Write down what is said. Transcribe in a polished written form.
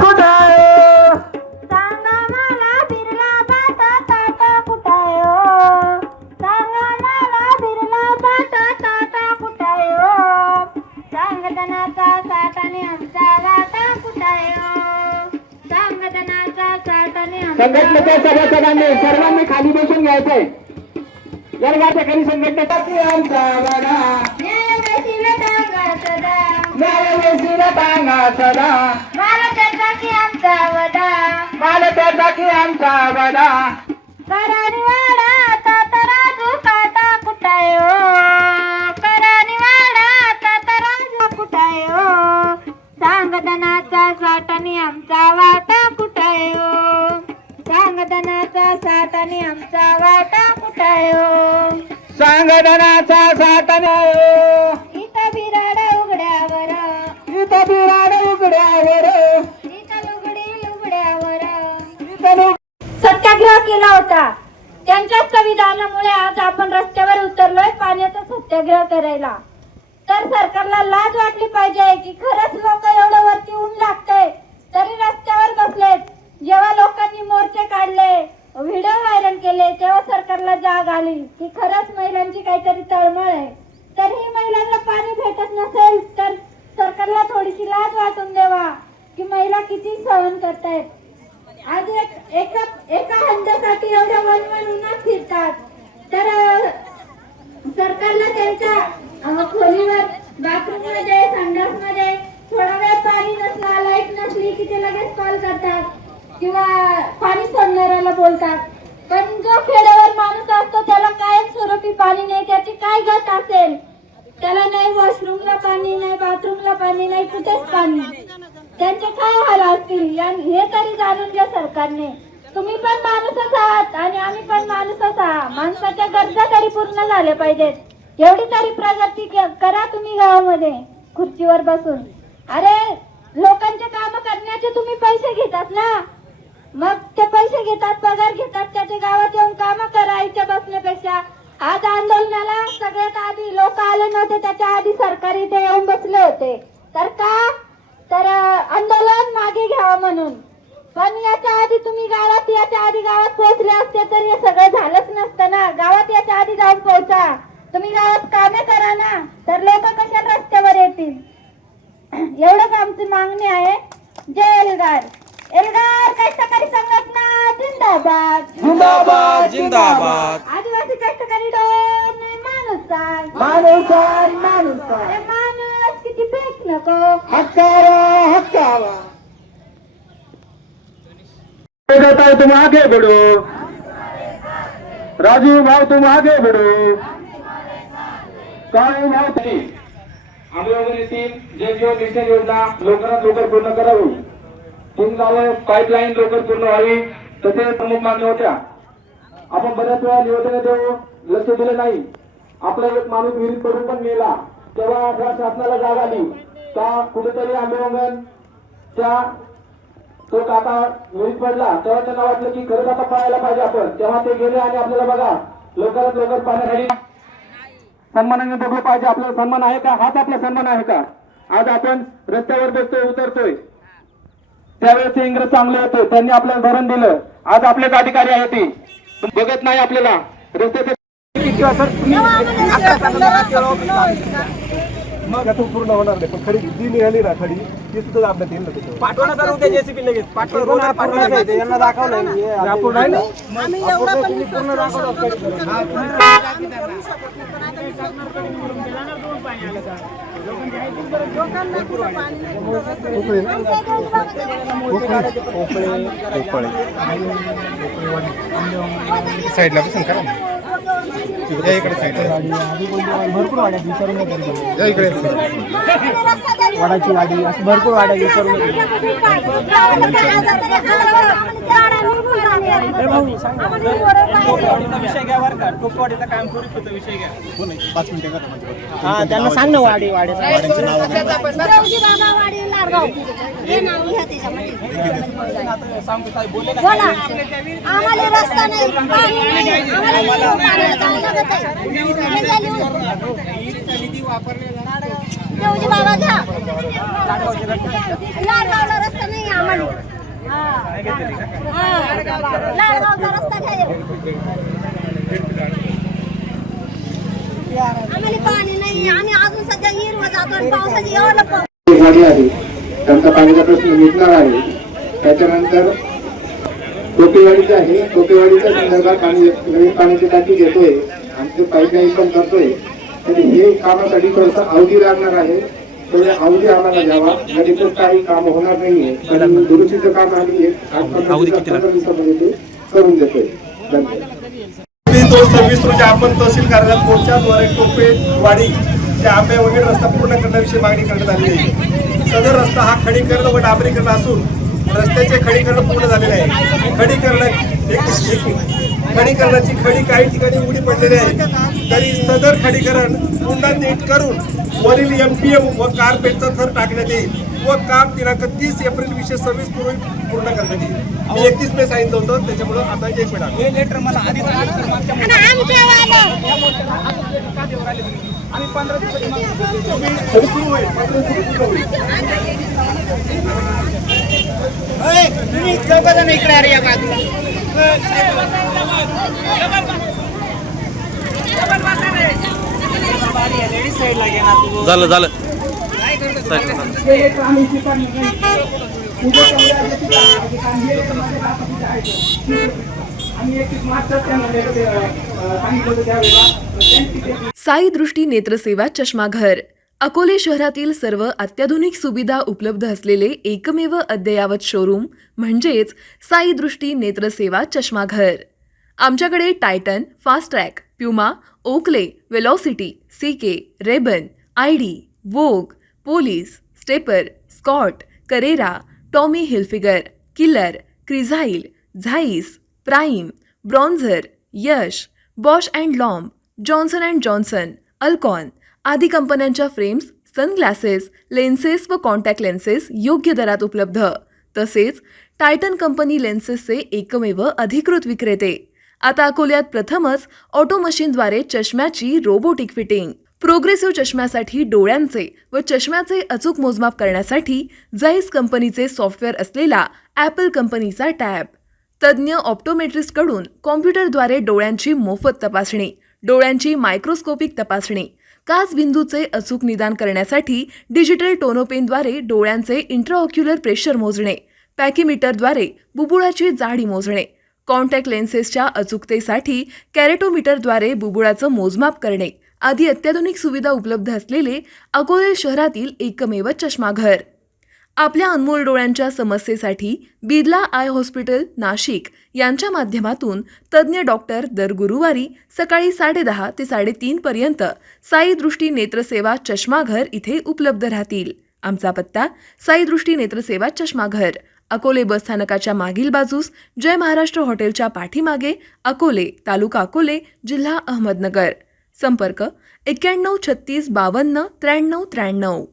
कुठायो सांगा मला बिरला बाट ताट कुठायो सांगा मला बिरला बाट ताट कुठायो सांगदनाचा साठाने आमचा वाटा कुठायो सांगदनाचा साठाने संघटनेच्या सभासदांनी सर्वांनी खाली बसून घ्यायचंय. जळगावच्या खाली संघटनेसाठी आमचा वाडा न्यायवेशीला टांगा सदा न्यायवेशीला टांगा सदा मालकाचा आमचा वदा मालकाचा की आमचा वाडा करानिवाडा आता तराजू काटा कुठायो करानिवाडा आता तराजू कुठायो सांगदनाचा साठाने आमचा वाटा कुठायो सांगदनाचा साठाने आमचा वाटा कुठायो संघटनाचा साठा इथं बिराडा उघड्यावर इथं बिराड उघड्यावर इथं लुगडी लुगड्यावर इथं सत्याग्रह केला होता. त्यांच्याच संविधानामुळे आज आपण रस्त्यावर उतरलोय पाण्याचा सत्याग्रह करायला. तर सरकारला लाज वाटली पाहिजे की खरंच लोक एवढं वरती ऊन लागतंय तरी रस्त्यावर बसलेत. जेव्हा लोकांनी मोर्चे काढले व्हिडिओ व्हायरल केले तेव्हा सरकारला जाग आली की खरंच महिलांची काहीतरी तळमळ आहे. तरीही महिलांना पाणी भेटत नसेल तर सरकारला थोडीशी लाज वाटून द्यावा की महिला किती सहन करतायत. आज एका हंड्यासाठी एवढ्या वन उन्हात फिरतात. तर सरकारला त्यांच्या खोलीवर बाथरूम मध्ये संडास मध्ये थोडा वेळ पाणी नसला लाईट नसली की ते लगेच कॉल करतात किंवा पाणी सोडणाऱ्याला बोलतात. पण जो खेड्यावर माणूस असतो त्याला कायम स्वरूपी पाणी नाही. त्याची काय गत असेल त्याला नाही वॉशरूमला पाणी नाही बाथरूमला पाणी नाही कुठेच पाणी. त्यांचे काय हाल असतील हे तरी जाणून घ्या सरकारने. तुम्ही पण माणूसच आहात आणि आम्ही पण माणूसच आहात. माणसाच्या गरजा तरी पूर्ण झाल्या पाहिजेत. एवढी तरी प्रगती करा तुम्ही गावामध्ये खुर्चीवर बसून. अरे लोकांचे काम करण्याचे तुम्ही पैसे घेतात ना मग ते पैसे घेतात पगार घेतात त्याचे गावात येऊन काम करायच्या बसण्यापेक्षा आज आंदोलनाला सगळ्यात आधी लोक आले नव्हते त्याच्या आधी सरकार इथे येऊन बसले होते. तर का तर आंदोलन मागे घ्यावं म्हणून. पण याच्या आधी तुम्ही याच्या आधी गावात पोहोचले असते तर हे सगळं झालंच नसतं ना. गावात याच्या आधी जाऊन पोहोचा. तुम्ही गावात कामे करा ना तर लोक कशा रस्त्यावर येतील. एवढंच आमची मागणी आहे. जय एल्गार. एल्गार कष्टकरी संघटना जिंदाबाद जिंदाबाद जिंदाबाद. आदिवासी कष्टकरी डोर नाही माणूस माणूस माणूस अरे माणूस किती फेक नको हक्कावा हक्कावा. तुम आगे बढ़ो राजू भाव तुम आगे बढ़ो. काळू भाव आंबेवतीतील जे जीवन मिशन योजना लवकरात लवकर पूर्ण करावी. 3 गावं पाईपलाईन लवकर पूर्ण व्हावी तसे प्रमुख मागण्या होत्या. आपण बऱ्याच वेळा निवेदन देऊ लक्ष दिले नाही. आपला एक माणूस विहिरीत पडून पण मेला तेव्हा शासनाला जाग आली का कुठेतरी आंबेवंगनच्या तो काका विहिरीत पडला तेव्हा त्यांना वाटलं की खरंच आता पळायला पाहिजे आपण. तेव्हा ते गेले आणि आपल्याला बघा लवकरात लवकर पाण्याखाली सन्मानाने बघलं पाहिजे. आपल्याला सन्मान आहे का? हाच आपला सन्मान आहे का? आज आपण रस्त्यावर बसतोय उतरतोय त्यावेळेस ते इंग्रज चांगले होते त्यांनी आपल्याला धरण दिलं. आज आपलेच अधिकारी आहेत ते बघत नाही आपल्याला रस्त्याचे मग त्यातून पूर्ण होणार नाही. पण खडी जी निघाली ना खडी ती सुद्धा आपल्यात येईल ना त्याच्यावर पाठवणार उद्या जेसीबी लगेच पाठवणार यांना दाखवलं आपण नाही ना साईडला पसंत करा ना. इकडे साईडला भरपूर वाड्या विचारून इकडे वाडाची वाडी असं भरपूर वाड्या विचारून विषय घ्या बरं का. टोपवाडीचा कायम स्वरूपाचा विषय घ्या. 5 मिनिटं हा त्यांना सांग ना वाड्याचं सांगतो साहेब बोलले का? आम्हाला रस्ता नाही पाणी नाही आम्हाला पाण्याला जावं लागत आहे. निधी वापरले देवजी बाबा घ्या लाडगावला रस्ता नाही आम्हाला लाडगावचा रस्ता काय आम्हाला पाणी नाही. आम्ही अजून सध्या हिरवं जातो पावसाची एवढं वाढला आहे त्यांचा पाण्याचा प्रश्न मिटणार आहे. त्याच्यानंतर कोपेवाडीचं आहे. कोपेवाडीच्या संदर्भात पाणी नवीन पाण्याची टाकी घेतोय आणि ते पाईपलाईन पण करतोय. तर हे कामासाठी थोडासा अवधी लागणार आहे. थोडे अवधी आम्हाला द्यावा. लगेचच काही काम होणार नाहीये. कारण दुरुस्तीचं काम आम्ही 15 दिवसामध्ये ते करून देतोय. धन्यवाद. 226 रोजी आपण तहसील कार्यालयात मोर्चाद्वारे कोपेवाडी ते आंबे वगैरे रस्ता पूर्ण करण्याविषयी मागणी करण्यात आली आहे. सदर रस्ता हा खडीकरण व डांबरीकरण असून रस्त्याचे खडीकरण पूर्ण झालेले आहे. खडीकरणाची खडी काही ठिकाणी उडी पडलेली आहे. तरी सदर खडीकरण पुन्हा नीट करून वरील MPM व कारपेटचा थर टाकण्यात येईल व काम दिनांक 30 एप्रिल 2026 पूर्वी पूर्ण करण्यात येईल. मी 31 मे सांगितलं होतं, त्याच्यामुळे आता 1 मिनिट हे लेटर मला आधीच आलं सर. मागच्या आम्ही 15 तुम्ही चौघजण इकडे आहे या बाजूला. झालं झालं साई दृष्टी नेत्रसेवा चष्माघर अकोले शहरातील सर्व अत्याधुनिक सुविधा उपलब्ध असलेले एकमेव अद्ययावत शोरूम म्हणजेच साई दृष्टी नेत्रसेवा चष्माघर. आमच्याकडे Titan, Fastrack, Puma, Oakley, Velocity, CK, Rayban, ID, Vogue, Police, Stepper, Scott, Carrera, Tommy Hilfiger, Killer, Crizal, Zeiss, Prime, Bronzer, Yash, Bausch and Lomb, Johnson and Johnson, Alcon आदी कंपन्यांच्या फ्रेम्स, सनग्लासेस, लेन्सेस व contact lenses योग्य दरात उपलब्ध. तसेच Titan company लेन्सेसचे एकमेव अधिकृत विक्रेते. आता अकोल्यात प्रथमच ऑटो मशीनद्वारे चष्म्याची रोबोटिक फिटिंग. प्रोग्रेसिव्ह चष्म्यासाठी डोळ्यांचे व चष्म्याचे अचूक मोजमाप करण्यासाठी जाईस कंपनीचे सॉफ्टवेअर असलेला ॲपल कंपनीचा टॅब. तज्ज्ञ ऑप्टोमेट्रिस्टकडून कॉम्प्युटरद्वारे डोळ्यांची मोफत तपासणी, डोळ्यांची मायक्रोस्कोपिक तपासणी, काच बिंदूचे अचूक निदान करण्यासाठी डिजिटल टोनोपेनद्वारे डोळ्यांचे इंट्राऑक्युलर प्रेशर मोजणे, पॅकीमीटरद्वारे बुबुळाची जाडी मोजणे, कॉन्टॅक्ट लेन्सेसच्या अचूकतेसाठी कॅरेटोमीटरद्वारे बुबुळाचं मोजमाप करणे आदी अत्याधुनिक सुविधा उपलब्ध असलेले अकोले शहरातील एकमेव चष्माघर. आपल्या अनमोल डोळ्यांच्या समस्येसाठी बिर्ला आय हॉस्पिटल नाशिक यांच्या माध्यमातून तज्ज्ञ डॉक्टर दर गुरुवारी सकाळी 10:30 ते 3:30 पर्यंत साई दृष्टी नेत्रसेवा चष्माघर इथे उपलब्ध राहतील. आमचा पत्ता साई दृष्टी नेत्रसेवा चष्माघर, अकोले बसस्थानकाच्या मागील बाजूस, जय महाराष्ट्र हॉटेलच्या पाठीमागे, अकोले, तालुका अकोले, जिल्हा अहमदनगर. संपर्क 91 36 52 93 93.